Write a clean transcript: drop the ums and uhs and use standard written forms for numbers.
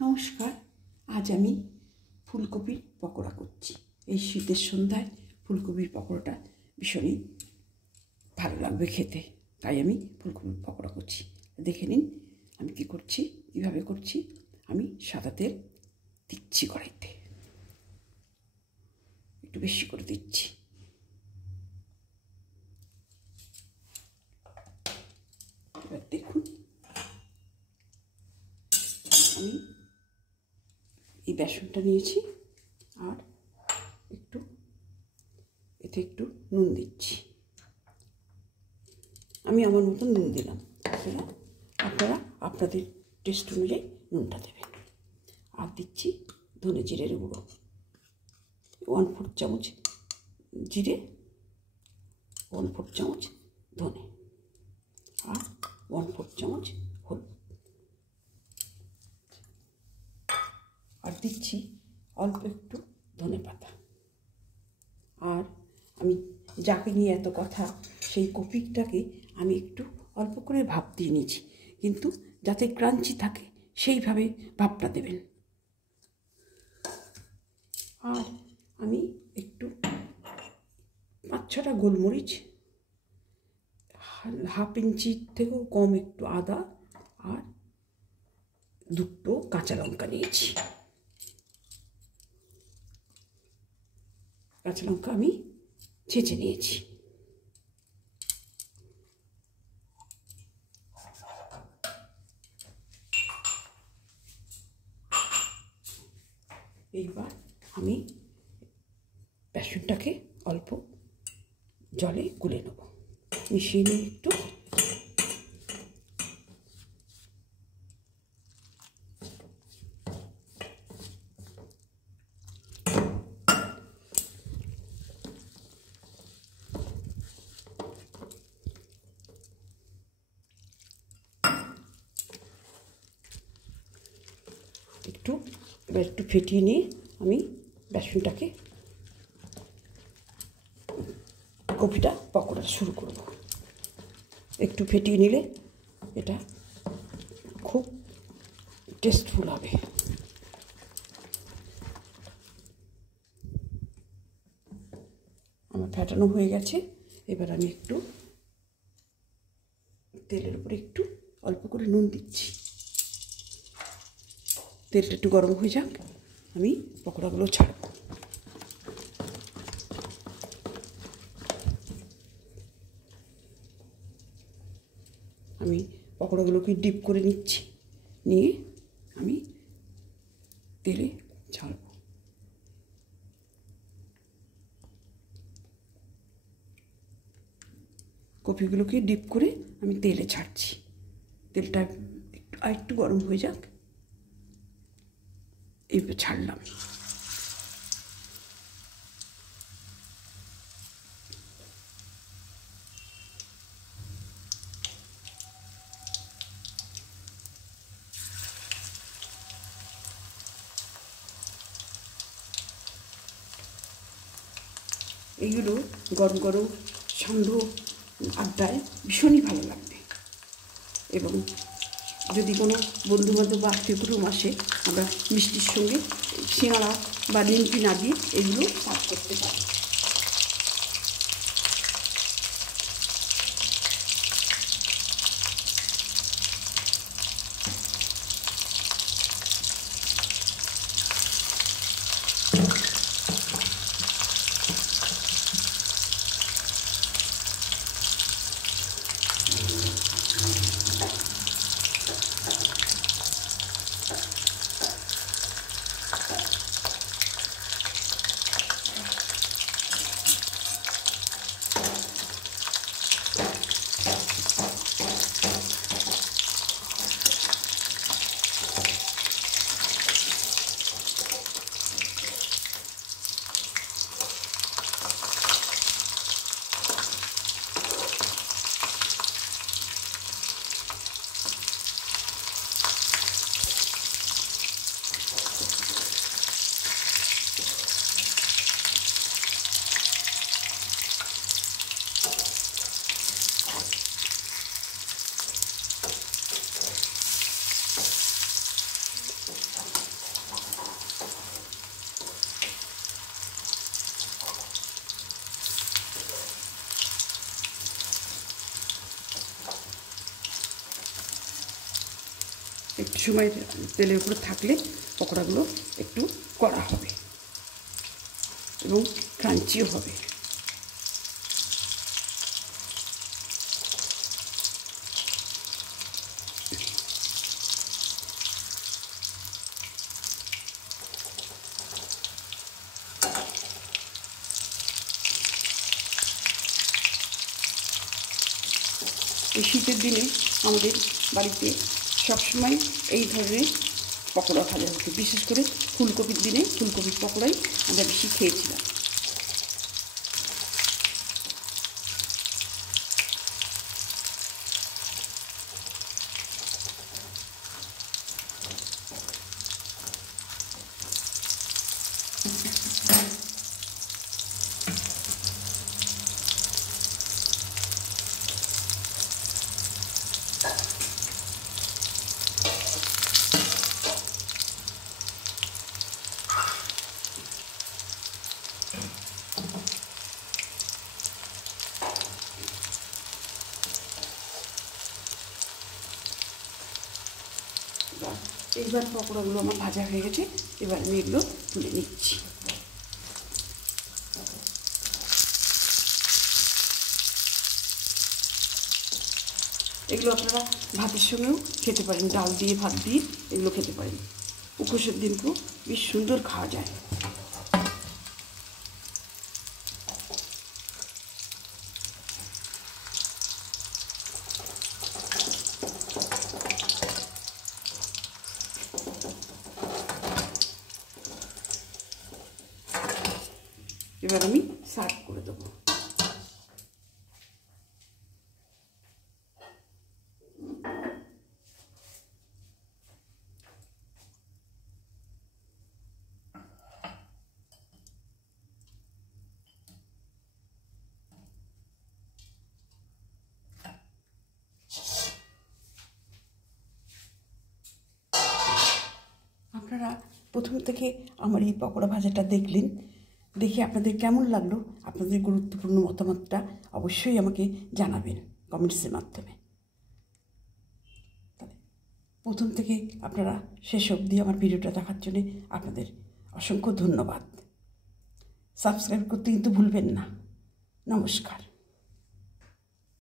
নমস্কার। আজ আমি ফুলকপির পকোড়া করছি। এই শীতের সন্ধ্যায় ফুলকপির পকোড়াটা ভীষণই ভালো লাগবে খেতে, তাই আমি ফুলকপির পকোড়া করছি। দেখে নিন আমি কী করছি, কীভাবে করছি। আমি সাদা তেল দিচ্ছি কড়াইতে, একটু বেশি করে দিচ্ছি। এবার দেখুন আমি এই বেসনটা নিয়েছি আর একটু নুন দিচ্ছি। আমি আমার মতন নুন দিলাম, আপনারা আপনাদের টেস্ট অনুযায়ী নুনটা দেবেন। আর দিচ্ছি ধনে জিরের গুঁড়ো 1/4 চামচ জিরে, 1/4 চামচ ধনে আর 1/4 চামচ হলুদ। আর দিচ্ছি অল্প একটু ধনে পাতা। আর আমি যাকে নিয়ে এত কথা, সেই কপিটাকে আমি একটু অল্প করে ভাপ দিয়ে নিয়েছি, কিন্তু যাতে ক্রাঞ্চি থাকে সেইভাবে ভাপটা দেবেন। আর আমি একটু 5-6টা গোলমরিচ, 1/2 ইঞ্চির থেকেও কম একটু আদা আর 2টো কাঁচা লঙ্কা নিয়েছি। কাঁচা লঙ্কা আমি ছেঁচে নিয়েছি। এইবার আমি বেসনটাকে অল্প জলে গুলে নেব, মিশিয়ে নিয়ে একটু এবার একটু ফেটিয়ে নিয়ে আমি বেসনটাকে কপিটা পকোড়া শুরু করব। একটু ফেটিয়ে নিলে এটা খুব টেস্টফুল হবে। আমার ফেটানো হয়ে গেছে। এবার আমি একটু তেলের উপরে একটু অল্প করে নুন দিচ্ছি। তেলটা একটু গরম হয়ে যাক, আমি পকোড়াগুলো ছাড়ব। আমি পকোড়াগুলোকে ডিপ করে নিচ্ছি, নিয়ে আমি তেলে ছাড়ব। কপিগুলোকে ডিপ করে আমি তেলে ছাড়ছি। তেলটা একটু গরম হয়ে যাক, এইভাবে ছাড়লাম। এইগুলো গরম গরম সন্ধ্যা আড্ডায় ভীষণই ভালো লাগবে। এবং যদি কোনো বন্ধুবান্ধব বা আত্মীয় কুটুম আসে, আমরা মিষ্টির সঙ্গে সিঙাড়া বা নিমকি না দিয়ে এগুলো সার্ভ করতে পারি। সময় তেলের উপরে থাকলে পকোড়াগুলো একটু কড়া হবে এবং ক্রাঞ্চিও হবে। এই শীতের দিনে আমাদের বাড়িতে সবসময় এই ধরনের পকোড়া ভাজা হতো, বিশেষ করে ফুলকপির দিনে ফুলকপির পকোড়াই আমরা বেশি খেয়েছিলাম। এইবার পকোড়াগুলো আমার ভাজা হয়ে গেছে, এবার আমি এগুলো তুলে নিচ্ছি। এগুলো আপনারা ভাতের সঙ্গেও খেতে পারেন, ডাল দিয়ে ভাত দিয়ে এগুলো খেতে পারেন। উপোসের দিনকেও বেশ সুন্দর খাওয়া যায়। এবার আমি সার্ভ করে দেবো। আপনারা প্রথম থেকে আমার এই পকোড়া ভাজাটা দেখলেন, দেখে আপনাদের কেমন লাগলো, আপনাদের গুরুত্বপূর্ণ মতামতটা অবশ্যই আমাকে জানাবেন কমেন্টসের মাধ্যমে। প্রথম থেকে আপনারা শেষ অবধি আমার ভিডিওটা দেখার জন্য আপনাদের অসংখ্য ধন্যবাদ। সাবস্ক্রাইব করতে কিন্তু ভুলবেন না। নমস্কার।